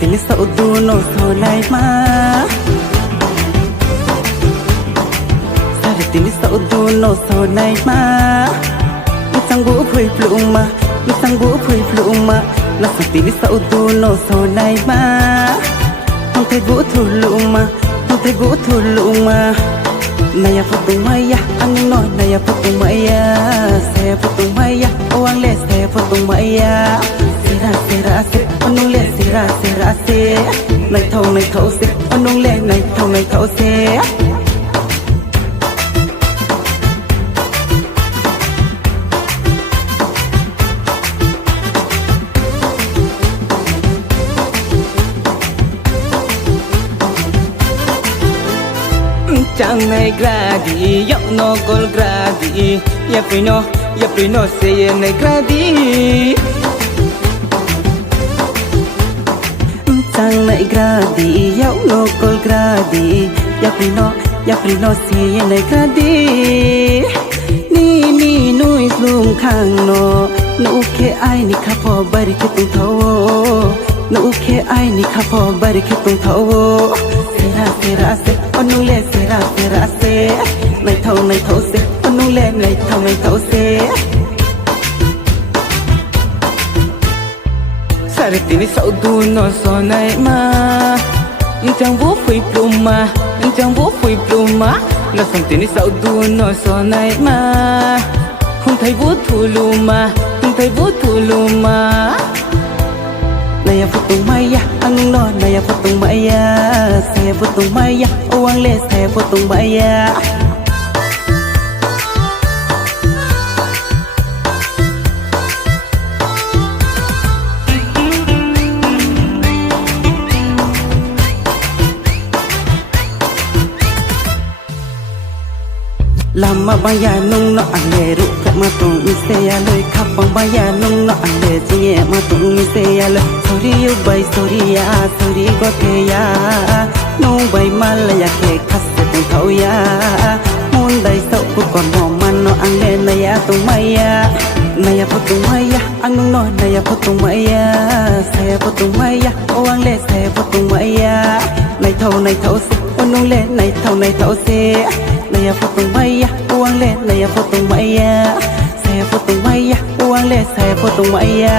tin sa udu no so lai ma sa tin sa udu no so lai ma mi sang bu phui plum ma mi sang bu phui plum ma la sa tin sa udu no so lai ma không thấy bu thu lum ma không thấy bu thu lum ma naya putung maya angin no naya putung maya saya putung maya orang le saya putung maya sera sera se onung le sera sera se nai thau se onung le nai thau se chẳng này gradi yo no gol gradi ya prino se ye này gradi chẳng này gradi yo no gol gradi ya prino se ye này gradi ni nuôi lum khang no nu ke ai ni kha pho bari ke tung tho nu ke ai ni kha pho bari ke tung tho sera se onung le sera se nai thau se onung le nai thau se sare tini sau du no so nai ma chẳng vũ phui plum ma nó sang tini sau du no so nai ma không thấy vũ thu lu ma naya putung maya angin no naya putung maya saya putung maya orang le saya putung maya lama baya nung no ale ru ka ma tung mi se ya loi khap bang baya nung no ale jinge ma tung mi se ya loi sorry you bai sorry ya sorry go the ya nung bai mal ya ke khas se tung thau ya mun dai sau ku kon mo man no ale na ya tung maya naya putung maya anung no naya putung maya saya putung maya orang le saya putung maya nai thau se onung le nai thau se naya putung maya uang le naya putung maya saya putung maya uang le saya putung maya